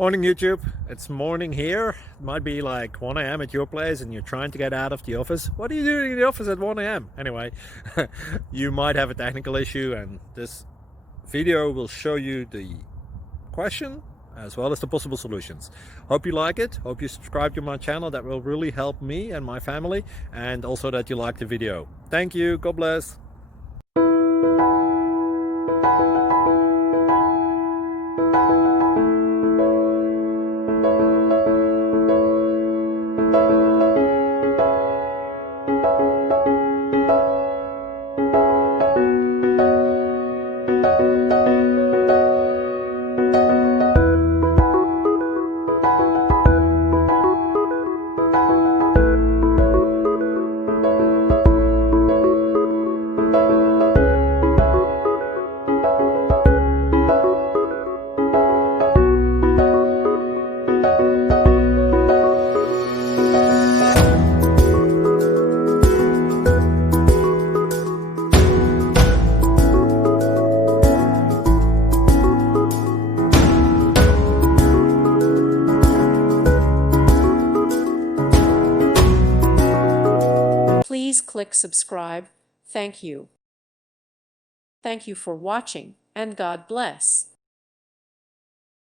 Morning YouTube, it's morning here. It might be like 1 a.m. at your place and you're trying to get out of the office. What are you doing in the office at 1 a.m.? Anyway, you might have a technical issue and this video will show you the question as well as the possible solutions. Hope you like it, hope you subscribe to my channel. That will really help me and my family, and also that you like the video. Thank you, God bless. Please click subscribe. Thank you. Thank you for watching, and God bless.